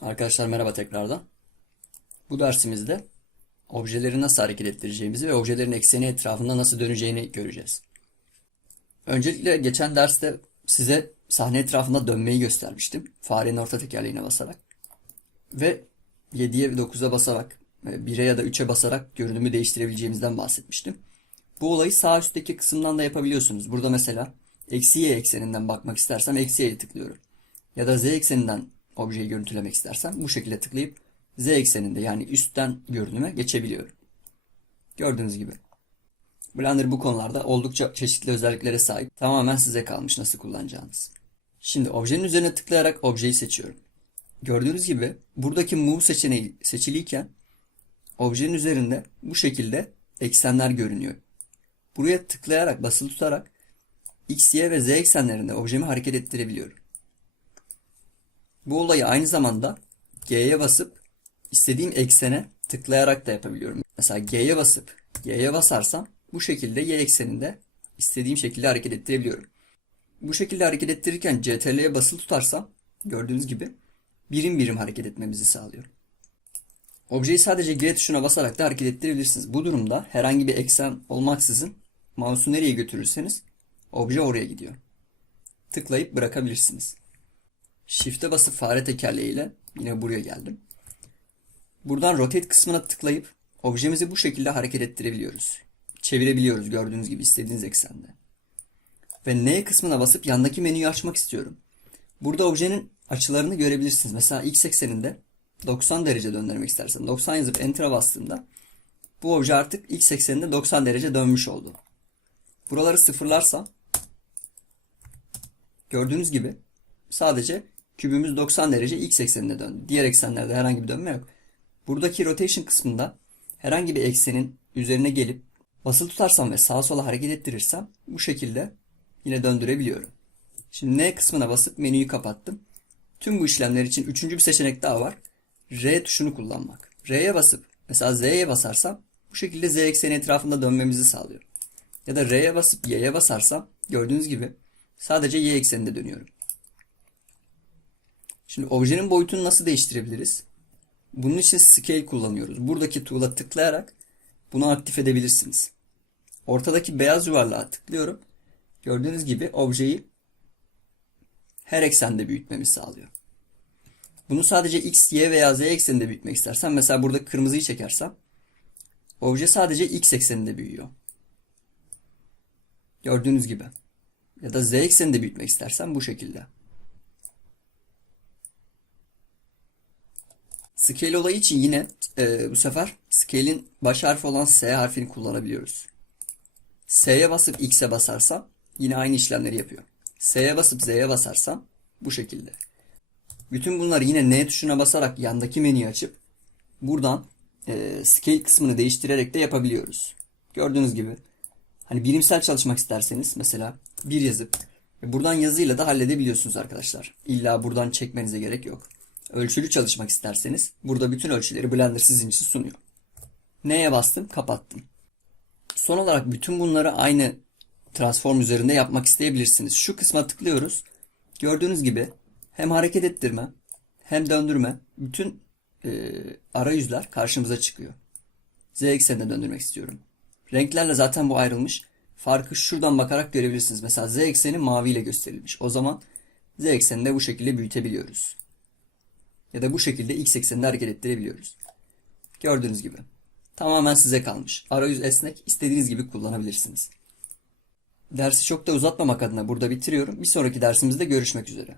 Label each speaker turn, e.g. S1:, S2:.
S1: Arkadaşlar merhaba tekrardan. Bu dersimizde objeleri nasıl hareket ettireceğimizi ve objelerin ekseni etrafında nasıl döneceğini göreceğiz. Öncelikle geçen derste size sahne etrafında dönmeyi göstermiştim. Farenin orta tekerleğine basarak. Ve 7'ye ve 9'a basarak, 1'e ya da 3'e basarak görünümü değiştirebileceğimizden bahsetmiştim. Bu olayı sağ üstteki kısımdan da yapabiliyorsunuz. Burada mesela eksi y ekseninden bakmak istersem eksi y'ye tıklıyorum. Ya da z ekseninden objeyi görüntülemek istersem bu şekilde tıklayıp z ekseninde yani üstten görünüme geçebiliyorum. Gördüğünüz gibi. Blender bu konularda oldukça çeşitli özelliklere sahip. Tamamen size kalmış nasıl kullanacağınız. Şimdi objenin üzerine tıklayarak objeyi seçiyorum. Gördüğünüz gibi buradaki move seçeneği seçiliyken objenin üzerinde bu şekilde eksenler görünüyor. Buraya tıklayarak basılı tutarak x, y ve z eksenlerinde objemi hareket ettirebiliyorum. Bu olayı aynı zamanda G'ye basıp istediğim eksene tıklayarak da yapabiliyorum. Mesela G'ye basıp G'ye basarsam bu şekilde Y ekseninde istediğim şekilde hareket ettirebiliyorum. Bu şekilde hareket ettirirken CTRL'ye basılı tutarsam gördüğünüz gibi birim birim hareket etmemizi sağlıyor. Objeyi sadece G tuşuna basarak da hareket ettirebilirsiniz. Bu durumda herhangi bir eksen olmaksızın mouse'u nereye götürürseniz obje oraya gidiyor. Tıklayıp bırakabilirsiniz. Shift'e basıp fare tekerleğiyle yine buraya geldim. Buradan rotate kısmına tıklayıp objemizi bu şekilde hareket ettirebiliyoruz. Çevirebiliyoruz gördüğünüz gibi istediğiniz eksende. Ve N kısmına basıp yandaki menüyü açmak istiyorum. Burada objenin açılarını görebilirsiniz. Mesela X ekseninde 90 derece döndürmek istersem 90 yazıp Enter'a bastığımda bu obje artık X ekseninde 90 derece dönmüş oldu. Buraları sıfırlarsam gördüğünüz gibi sadece kübümüz 90 derece x eksenine döndü. Diğer eksenlerde herhangi bir dönme yok. Buradaki rotation kısmında herhangi bir eksenin üzerine gelip basılı tutarsam ve sağa sola hareket ettirirsem bu şekilde yine döndürebiliyorum. Şimdi N kısmına basıp menüyü kapattım. Tüm bu işlemler için üçüncü bir seçenek daha var. R tuşunu kullanmak. R'ye basıp mesela Z'ye basarsam bu şekilde Z ekseni etrafında dönmemizi sağlıyor. Ya da R'ye basıp Y'ye basarsam gördüğünüz gibi sadece Y ekseninde dönüyorum. Şimdi objenin boyutunu nasıl değiştirebiliriz? Bunun için scale kullanıyoruz. Buradaki tool'a tıklayarak bunu aktif edebilirsiniz. Ortadaki beyaz yuvarlığa tıklıyorum. Gördüğünüz gibi objeyi her eksende büyütmemi sağlıyor. Bunu sadece x, y veya z ekseninde büyütmek istersem mesela burada kırmızıyı çekersem obje sadece x ekseninde büyüyor. Gördüğünüz gibi. Ya da z ekseninde büyütmek istersem bu şekilde. Scale olayı için yine e, bu sefer scale'in baş harfi olan S harfini kullanabiliyoruz. S'ye basıp X'e basarsam yine aynı işlemleri yapıyor. S'ye basıp Z'ye basarsam bu şekilde. Bütün bunları yine N tuşuna basarak yandaki menüyü açıp buradan e, scale kısmını değiştirerek de yapabiliyoruz. Gördüğünüz gibi hani birimsel çalışmak isterseniz mesela bir yazıp buradan yazıyla da halledebiliyorsunuz arkadaşlar. İlla buradan çekmenize gerek yok. Ölçülü çalışmak isterseniz burada bütün ölçüleri Blender sizin için sunuyor. Neye bastım? Kapattım. Son olarak bütün bunları aynı transform üzerinde yapmak isteyebilirsiniz. Şu kısma tıklıyoruz. Gördüğünüz gibi hem hareket ettirme hem döndürme bütün e, arayüzler karşımıza çıkıyor. Z eksenine döndürmek istiyorum. Renklerle zaten bu ayrılmış. Farkı şuradan bakarak görebilirsiniz. Mesela Z ekseni mavi ile gösterilmiş. O zaman Z eksenini de bu şekilde büyütebiliyoruz ya da bu şekilde x ekseninde hareket ettirebiliyoruz. Gördüğünüz gibi. Tamamen size kalmış. Arayüz esnek, istediğiniz gibi kullanabilirsiniz. Dersi çok da uzatmamak adına burada bitiriyorum. Bir sonraki dersimizde görüşmek üzere.